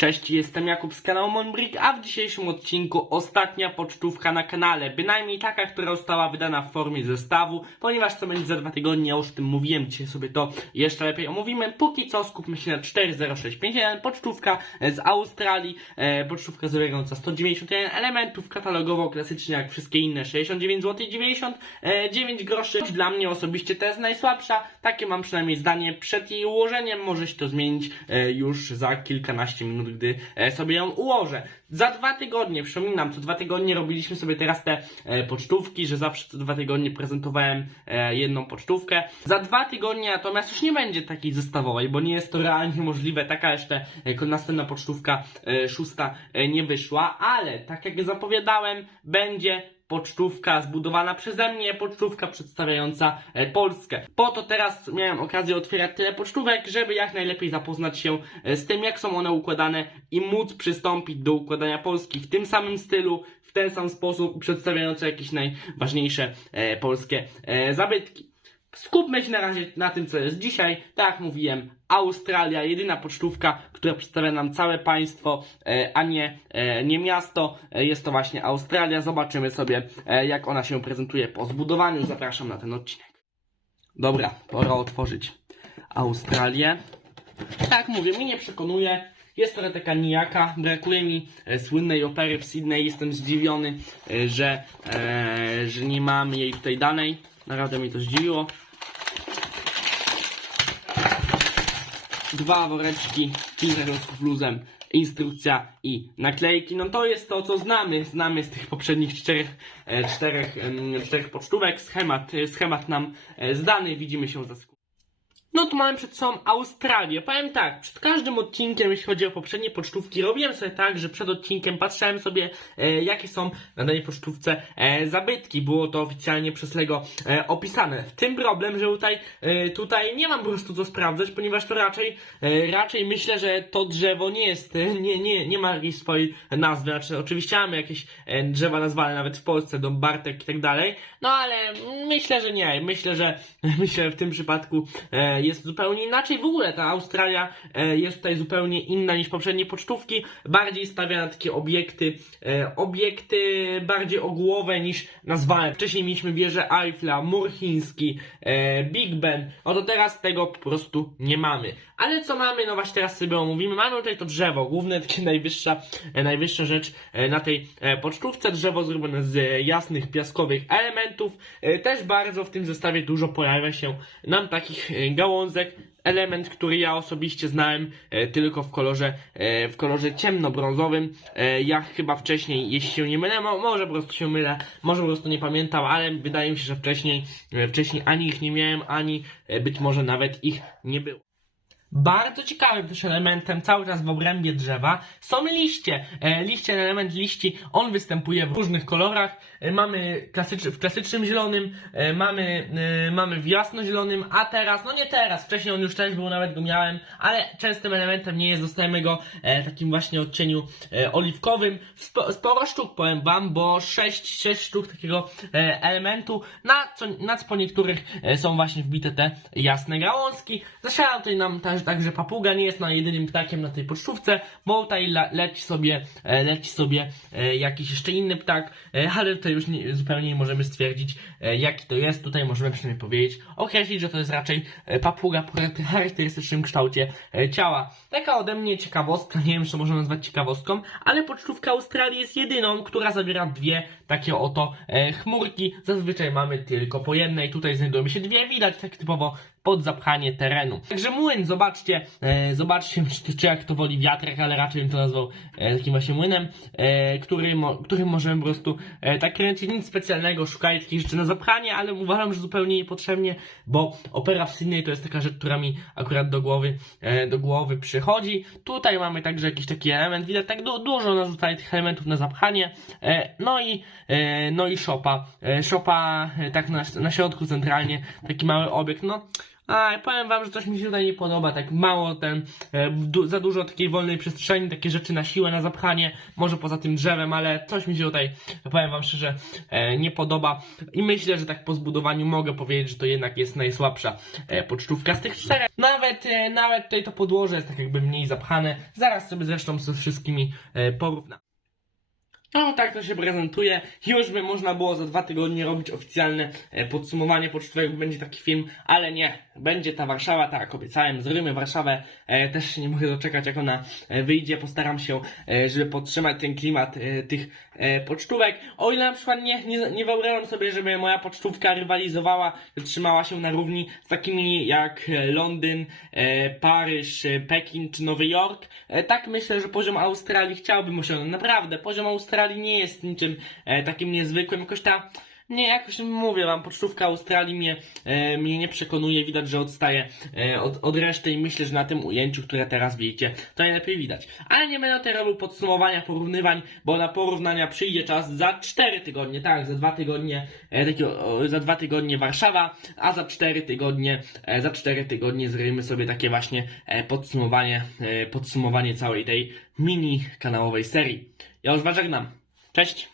Cześć, jestem Jakub z kanału Monbrick, a w dzisiejszym odcinku ostatnia pocztówka na kanale, bynajmniej taka, która została wydana w formie zestawu, ponieważ to będzie za dwa tygodnie, ja już o tym mówiłem, dzisiaj sobie to jeszcze lepiej omówimy. Póki co skupmy się na 40651, pocztówka z Australii, e, pocztówka zawierająca 191 elementów, katalogowo klasycznie jak wszystkie inne 69 zł 99 groszy. Dla mnie osobiście to jest najsłabsza, takie mam przynajmniej zdanie przed jej ułożeniem, może się to zmienić e, już za kilkanaście minut, gdy e, sobie ją ułożę. Za dwa tygodnie, przypominam, co dwa tygodnie robiliśmy sobie teraz te e, pocztówki, że zawsze co dwa tygodnie prezentowałem e, jedną pocztówkę. Za dwa tygodnie natomiast już nie będzie takiej zestawowej, bo nie jest to realnie możliwe. Taka jeszcze następna pocztówka szósta nie wyszła, ale tak jak zapowiadałem, będzie pocztówka zbudowana przeze mnie, pocztówka przedstawiająca e, Polskę. Po to teraz miałem okazję otwierać tyle pocztówek, żeby jak najlepiej zapoznać się e, z tym, jak są one układane i móc przystąpić do układania Polski w tym samym stylu, w ten sam sposób, przedstawiające jakieś najważniejsze e, polskie zabytki. Skupmy się na razie na tym, co jest dzisiaj. Tak jak mówiłem, Australia, jedyna pocztówka, która przedstawia nam całe państwo, e, a nie, e, nie miasto. E, Jest to właśnie Australia. Zobaczymy sobie, jak ona się prezentuje po zbudowaniu. Zapraszam na ten odcinek. Dobra, pora otworzyć Australię. Tak mówię, mnie nie przekonuje. Jest trochę taka nijaka, brakuje mi słynnej opery w Sydney. Jestem zdziwiony, że, że nie mamy jej tutaj danej. Naprawdę mnie to zdziwiło. Dwa woreczki, kilka związków luzem, instrukcja i naklejki. No to jest to, co znamy. Znamy z tych poprzednich czterech, e, czterech, czterech pocztówek. Schemat, e, schemat nam e, zdany. Widzimy się za. No to mamy przed sobą Australię. Powiem tak, przed każdym odcinkiem, jeśli chodzi o poprzednie pocztówki, robiłem sobie tak, że przed odcinkiem patrzyłem sobie, e, jakie są na danej pocztówce e, zabytki. Było to oficjalnie przez Lego e, opisane. W tym problem, że tutaj, e, tutaj nie mam po prostu co sprawdzać, ponieważ to raczej, e, raczej myślę, że to drzewo nie jest, e, nie, nie, nie ma jakiejś swojej nazwy. Znaczy, oczywiście mamy jakieś e, drzewa nazwane nawet w Polsce, dom Bartek i tak dalej, no ale myślę, że nie. Myślę, że myślę, że w tym przypadku e, jest zupełnie inaczej. W ogóle ta Australia e, jest tutaj zupełnie inna niż poprzednie pocztówki. Bardziej stawia na takie obiekty, e, obiekty bardziej ogółowe niż nazwane. Wcześniej mieliśmy wieżę Eiffla, mur chiński, e, Big Ben. No to teraz tego po prostu nie mamy. Ale co mamy? No właśnie teraz sobie omówimy. Mamy tutaj to drzewo, główne takie najwyższa, najwyższa rzecz na tej pocztówce. Drzewo zrobione z jasnych, piaskowych elementów. Też bardzo w tym zestawie dużo pojawia się nam takich e, gałązek. Element, który ja osobiście znałem e, tylko w kolorze, e, w kolorze ciemnobrązowym. E, ja chyba wcześniej, jeśli się nie mylę, mo, może po prostu się mylę, może po prostu nie pamiętam, ale wydaje mi się, że wcześniej, wcześniej ani ich nie miałem, ani być może nawet ich nie było. Bardzo ciekawym też elementem, cały czas w obrębie drzewa, są liście. E, liście, element liści, on występuje w różnych kolorach. E, mamy w klasycznym zielonym, e, mamy, mamy w jasnozielonym, a teraz, no nie teraz, wcześniej on już też był, nawet go miałem, ale częstym elementem nie jest, dostajemy go takim właśnie odcieniu oliwkowym. Spo, sporo sztuk powiem wam, bo 6, 6 sztuk takiego elementu, na co, na co po niektórych są właśnie wbite te jasne gałązki. Zasiada tutaj nam też także papuga, nie jest na jedynym ptakiem na tej pocztówce, bo tutaj leci sobie, e, leci sobie e, jakiś jeszcze inny ptak, e, ale tutaj już nie, zupełnie nie możemy stwierdzić jaki to jest, tutaj możemy przynajmniej powiedzieć, określić, że to jest raczej papuga po charakterystycznym kształcie ciała. Taka ode mnie ciekawostka, nie wiem czy to można nazwać ciekawostką, ale pocztówka Australii jest jedyną, która zawiera dwie takie oto chmurki, zazwyczaj mamy tylko po jednej, tutaj znajdują się dwie, widać tak typowo pod zapchanie terenu. Także młyn, zobaczcie, e, zobaczcie, czy, czy jak to woli wiatrek, ale raczej bym to nazwał e, takim właśnie młynem, e, który mo, którym możemy po prostu e, tak kręcić, nic specjalnego, szukali takich rzeczy na zapchanie, ale uważam, że zupełnie niepotrzebnie, bo opera w Sydney to jest taka rzecz, która mi akurat do głowy, e, do głowy przychodzi. Tutaj mamy także jakiś taki element, widać tak du dużo narzucali tych elementów na zapchanie, e, no i, e, no i szopa, e, szopa e, tak na, na środku centralnie, taki mały obiekt, no A, powiem wam, że coś mi się tutaj nie podoba, tak mało ten, e, du, za dużo takiej wolnej przestrzeni, takie rzeczy na siłę, na zapchanie, może poza tym drzewem, ale coś mi się tutaj, powiem wam szczerze, e, nie podoba i myślę, że tak po zbudowaniu mogę powiedzieć, że to jednak jest najsłabsza e, pocztówka z tych czterech. Nawet, e, nawet tutaj to podłoże jest tak jakby mniej zapchane, zaraz sobie zresztą ze wszystkimi e, porównam. No, tak to się prezentuje. Już by można było za dwa tygodnie robić oficjalne e, podsumowanie pocztówek, będzie taki film, ale nie. Będzie ta Warszawa, tak jak obiecałem, zrymy Warszawę. E, też się nie mogę doczekać, jak ona e, wyjdzie. Postaram się, żeby podtrzymać ten klimat tych pocztówek. O ile na przykład nie, nie, nie wyobrażam sobie, żeby moja pocztówka rywalizowała, trzymała się na równi z takimi jak Londyn, Paryż, Pekin czy Nowy Jork. Tak myślę, że poziom Australii chciałbym osiągnąć. Naprawdę, poziom Australii nie jest niczym e, takim niezwykłym. Jakoś ta, nie, jakoś mówię wam, pocztówka Australii mnie, e, mnie nie przekonuje. Widać, że odstaje e, od, od reszty i myślę, że na tym ujęciu, które teraz widzicie, to najlepiej widać. Ale nie będę tutaj robił podsumowania, porównywań, bo na porównania przyjdzie czas za 4 tygodnie, tak, za 2 tygodnie, e, takiego, o, za 2 tygodnie Warszawa, a za 4 tygodnie, e, za 4 tygodnie zrobimy sobie takie właśnie e, podsumowanie, e, podsumowanie całej tej mini kanałowej serii. Ja już was żegnam. Cześć!